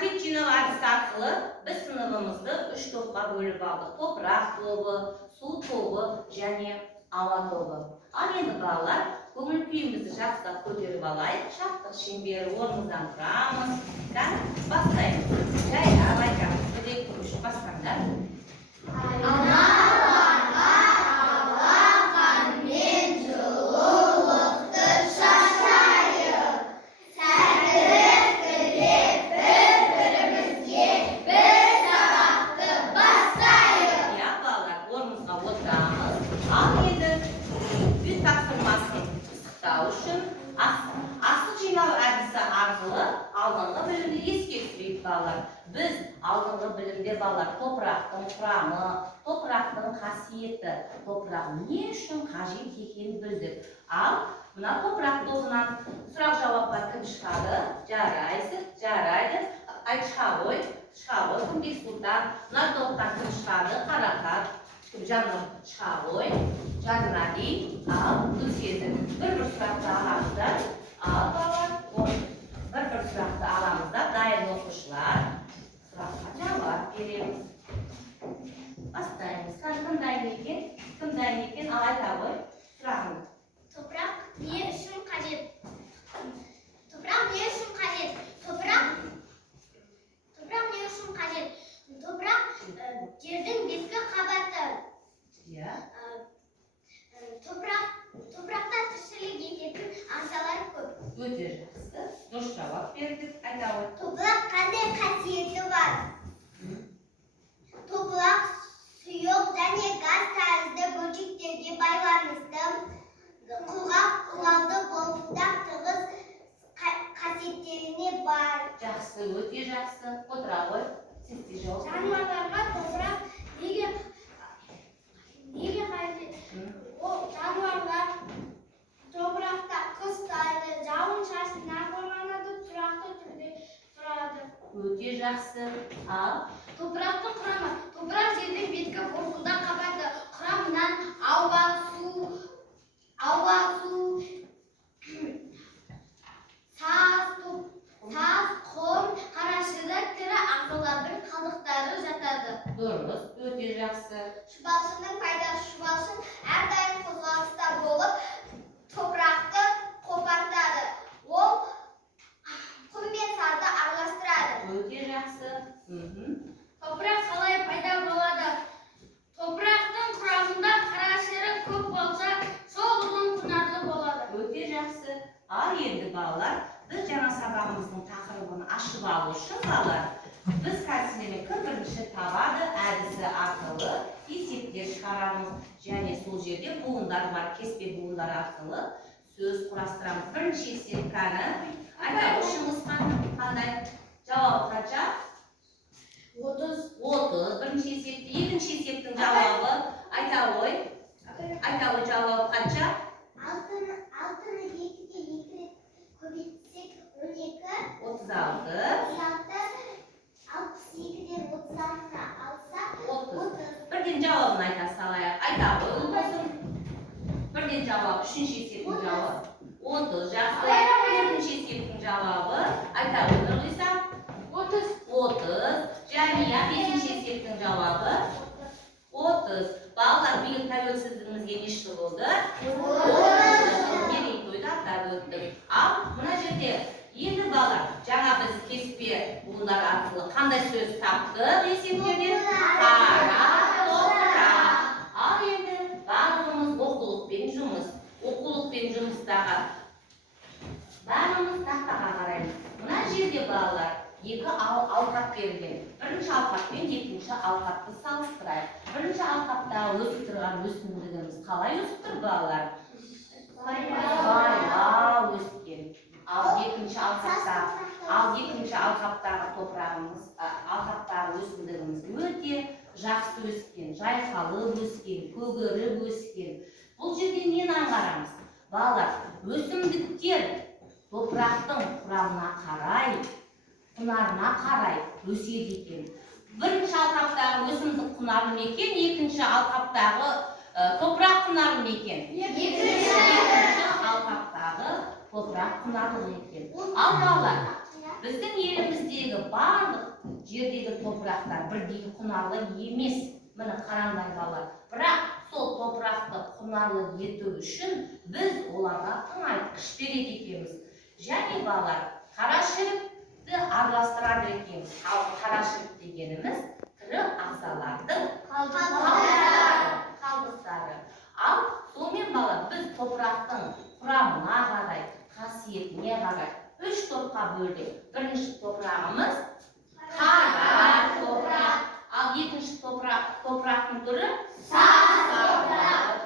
қасиет жинау әдісі арқылы біз сыныбымызды 3 топқа бөліп алдық. Топырақ тобы, су тобы және ауа тобы. Ал енді балалар, көңіл күйімізді жақсылап көтеріп алайық. Шаттық шеңбері орнымыздан тұрамыз. Бастаймыз. Жайлап айтамыз. Бір-екі үш бастаңдар. Біз алдыңғы білімде балалар топырақтың құрамы, топырақтың қасиеті, топырақ не үшін қажет екенін білдік. Ал мына топырақ тобынан сұрақ-жауапқа кім шығады? Жарайсыз, жарайды. Айт шыға ғой, Күмбек Сұлтан. Мына топтан кім шығады? Қарақат. Жаным шыға ғой, Жанрали. Ал Гүлсезім. Бір-бір сұрақты аламыздар. Ал балалар, бір-бір сұрақты аламыздар. Дайын оқушылар. Сұраққа жауап береміз. Бастаймыз. Кім дайын екен? Ал айта ғой сұрағын. Топырақ не үшін қажет? Топырақ не үшін қажет? Топырақ жердің беткі қабаты. Топырақта тіршілік ететін ағзалар көп. Өте жақсы. Дұрыс жауап бердік. Айта ғой. Топырақ қандай қасиеті бар? Топырақ сұйық және газ тәрізді бөлшектерге байланысты құрғақ құралды болуында тығыз қасиеттеріне бар. Жақсы, өте жақсы. Отыра ғой. Сіз де жауап. Жануарларға топырақ неге қажет? Жануарлар топырақта қыстайды, жауын-шашыннан қорғанады, тұрақты түрде тұрады. Өте жақсы. Ал Топырақтың құрамы. Топырақ жердің беткі бұрғылда қабаты. Құрамынан ауа, су, саз, құм, қарашығыр тірі ағзалардың қалдықтары жатады. дұрыс, өте жақсы. Шұбалшының пайдасы. Шұбалшын әрдайым қозғалыста болып, топырақты қопартады. Ол құм мен сазды араластырады. Өте жақсы. Топырақ қалай пайда болады? Топырақтың құрамында қарашығы көп болса, сол ұзын құнарлы болады. Өте жақсы. Ал енді балалар, біз жаңа сабағымыздың тақырыбын ашып алу үшін балалар, біз қазір кім бірінші табады әдісі арқылы есептер шығарамыз. Және сол жерде буындар бар, кеспе буындар арқылы сөз құрастырамыз. Бірінші есептері айта үшіңіз қандай? Жауабы қанша? 30. Бірінші есепті. Екінші есептің жауабы айта ғой жауабы қанша? 6-ны 2-ге 2 рет көбейтсек 12. 36. 62-ден 36-ны алсақ 30. Бірден жауабын айта салайық. Айта ғой болсын. Бірден жауап, үшінші есептің жауабы 30. Жақсы. Төртінші есептің жауабы айта ғой Нұрғиса 30. Жәния бесінші есептің жауабы 30. Балалар, биыл тәуелсіздігімізге не жыл болды? 30 мерейтойды атап өттік. Ал мына жерде енді балалар, жаңа біз кеспе буындар арқылы қандай сөз таптық есептерден? Қара топырақ. Ал енді барлығымыз оқулықпен жұмыстағы барлығымыз тақтаға қараймыз. Мына жерде балалар екі алқап берілген. Бірінші алқаппен екінші алқапты салыстырайық. Бірінші алқапта өсіп тұрған өсімдігіміз қалай өсіп тұр балалар? Баяу өскен. Ал екінші алқаптағы топырағымыз, алқаптағы өсімдігіміз өте жақсы өскен, жайқалып өскен, көгеріп өскен. Бұл жерде нені аңғарамыз? Балалар, өсімдіктер топырақтың құрамына қарай, құнарына қарай өседі екен. Бірінші алқаптағы өсімдік құнарлы ма екен, екінші алқаптағы топырақ құнарлы ма екен? Екінші алқаптағы топырақ құнарлы екен. Ал балалар, біздің еліміздегі барлық жердегі топырақтар бірдей құнарлы емес. Міне қараңдар балалар. Бірақ сол топырақты құнарлы ету үшін біз оларға тыңайтқыш береді екенбіз. Және балалар, қара шірікті араластырады екенбіз. Ал қара шірік дегеніміз тірі ағзалардың қалдықтары. Ал сонымен балалар, біз топырақтың құрамына қарай, қасиетіне қарай 3 топқа бөлдік. Бірінші топырағымыз қара топырақ. Ал екінші топырақтың түрі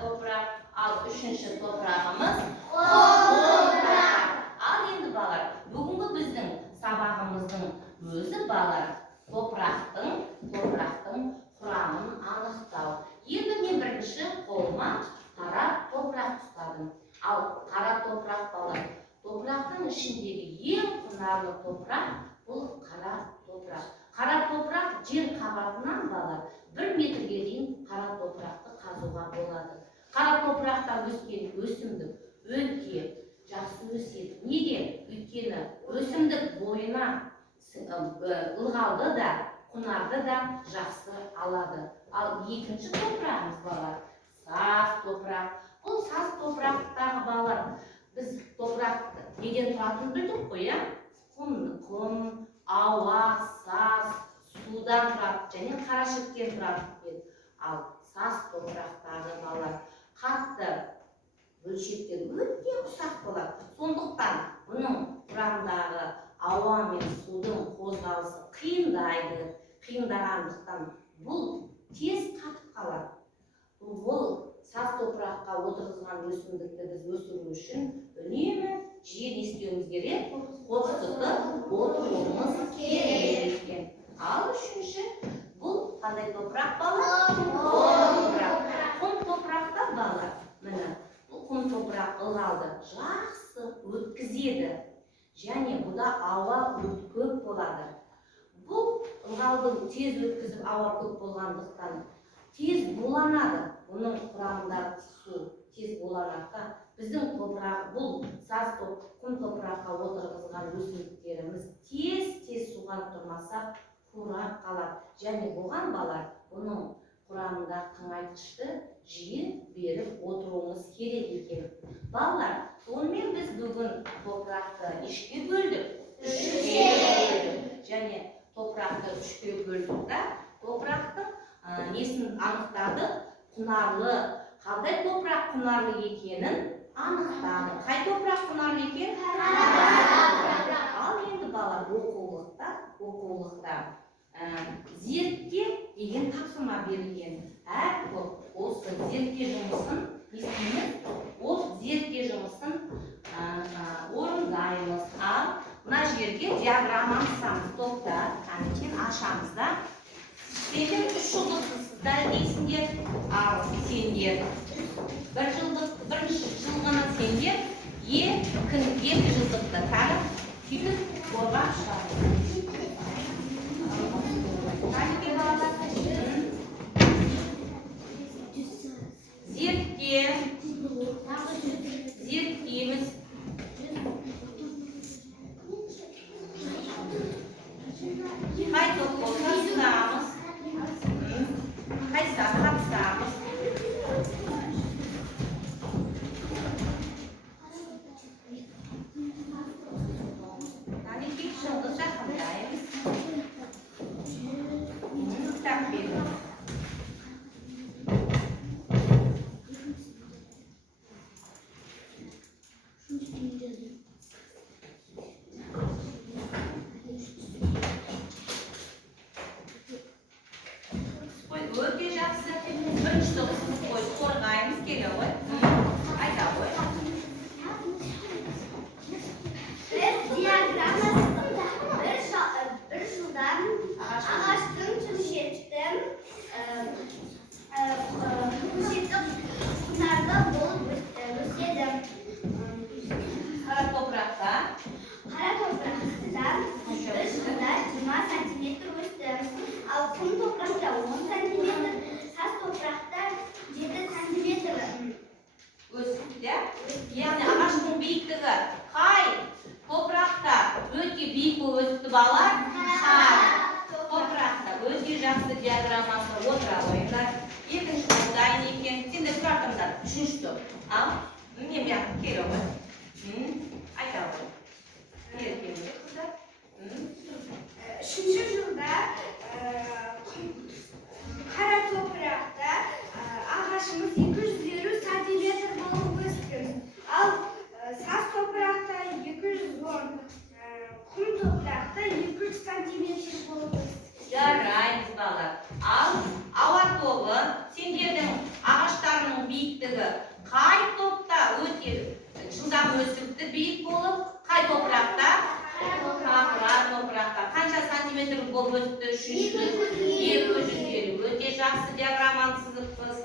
топырақ. Ал үшінші топырағымыз топырақ. Ал енді балалар, бүгінгі біздің сабағымыздың өзі балалар топырақтың құрамын анықтау. Енді мен бірінші қолыма қара топырақ ұстадым. Ал қара топырақ балалар, топырақтың ішіндегі ең құнарлы топырақ бұл қара топырақ. Қара топырақ жер қабатынан балалар 1 метрге дейін қара топырақты қазуға болады. Қара топырақта өскен өсімдік өте жақсы өседі. Неге? Өйткені өсімдік бойына ылғалды да, құнарды да жақсы алады. Ал екінші топырағымыз балалар саз топырақ. Бұл саз топырақтағы балалар, біз топырақ неден тұратынын білдік қой, иә? Құм, ауа, саз, судан тұрады және қара шіріктен тұрады. Ал саз топырақтағы балалар қатты бөлшектер өте ұсақ болады. Сондықтан бұның құрамындағы ауа мен судың қозғалысы қиындағандықтан бұл тез қатып қалады. Бұл саз топыраққа отырғызған өсімдікті біз өсіру үшін үнемі жиі не істеуіміз керек? Қорқытып отыруымыз керек. Ал үшінші бұл қандай топырақ балалар? Құм топырақта балалар, міне бұл құм топырақ ылғалды жақсы өткізеді. Және бұда ауа көп болады. Бұл ылғалды тез өткізіп ауа көп болғандықтан тез буланады. Бұның құрамындағы су тез буланады. Біздің топырақ, бұл саз құм топыраққа отырғызған өсімдіктеріміз тез суға тұрмаса қурап қалады. Және бұған балалар, бұның құрамында тыңайтқышты жиі беріп отыруымыз керек екен. Балалар, сонымен біз бүгін топырақты нешеге бөлдік? Үшке бөлдік. Және топырақты үшке бөлдік та, топырақтың несін анықтады? Құнарлы. Қандай топырақ құнарлы екенін анықтады. Қай топырақ құнарлы екен? Ал енді балалар, оқулықта зерттеу деген тапсырма берілген. Әр осы зерттеу жұмысын орындаймыз. Ал мына жерге диаграмманы жасаймыз. Топтар, кәнекей ашамыз да. Сендер 3 жылдықсыздар дейсіңдер, ал сендер 1 жылдық, бірінші жылғына сендер 2 жылдықты тағы сөйтіп қорғап шығады. Кәнекей балалар, зерттейміз. Қай топқа қатысамыз? Қайсыға қатысамыз? Кәнекей жылды жақындаймыз. Кітап беріңіз. Өте жақсы. Бірінші тоқсын қорғаймыз келе ғой. Айта ғой. Біз диаграммасында 1 жылдан ағаштың түршеттім Үшінші топ. Ал, мен келе ғой. Айта ғой. Келе қыздар. Үшінші жылда қара топырақта ағашымыз 250 сантиметр болып өскен. Ал саз топырақта 210, құм топырақта 200 сантиметр болып өскен. Жарайсыз балалар. Ал ауа тобы сендердің ағаштарының биіктігі қай топта өте жылдам өсіпті биік болып, қай топырақта? Қара топырақта. Қанша сантиметр болып өсіпті? 250. Өте жақсы диаграмманы сызыппыз.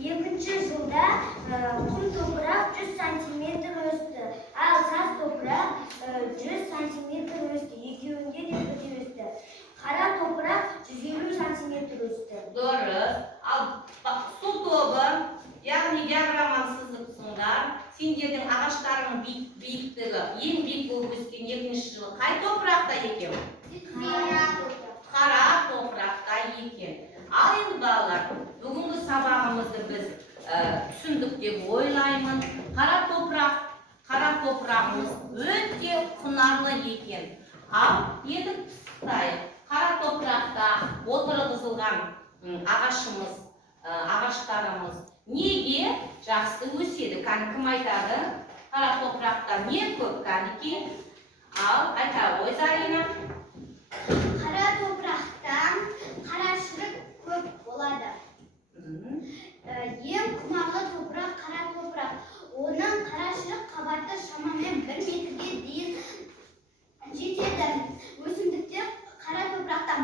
Екінші жылда құм топырақ 100 сантиметр өсті, ал саз топырақ 100 сантиметр өсті. Екеуінде де бірдей өсті. Қара топырақ 150 сантиметр өсті. Дұрыс. Ал су тобы, яғни диаграмманы сызыпсыңдар. Сендердің ағаштарының биіктігі ең биік болып өскен екінші жылы қай топырақта екен? Қара топырақта екен. Ал енді балалар, бүгінгі сабағымызды біз түсіндік деп ойлаймын. Қара топырағымыз өте құнарлы екен. Ал енді пысықтайық. Қара топырақта отырғызылған ағаштарымыз неге жақсы өседі? Кім айтады? Қара топырақта не көп кәнеки? Ал айта ғой Зарина. Қара топырақтан қарашірік көп болады. Ең құнарлы топырақ қара топырақ. Оның қарашірік қабаты шамамен 1 метрге дейін жетеді. Өсімдіктер қара топырақтан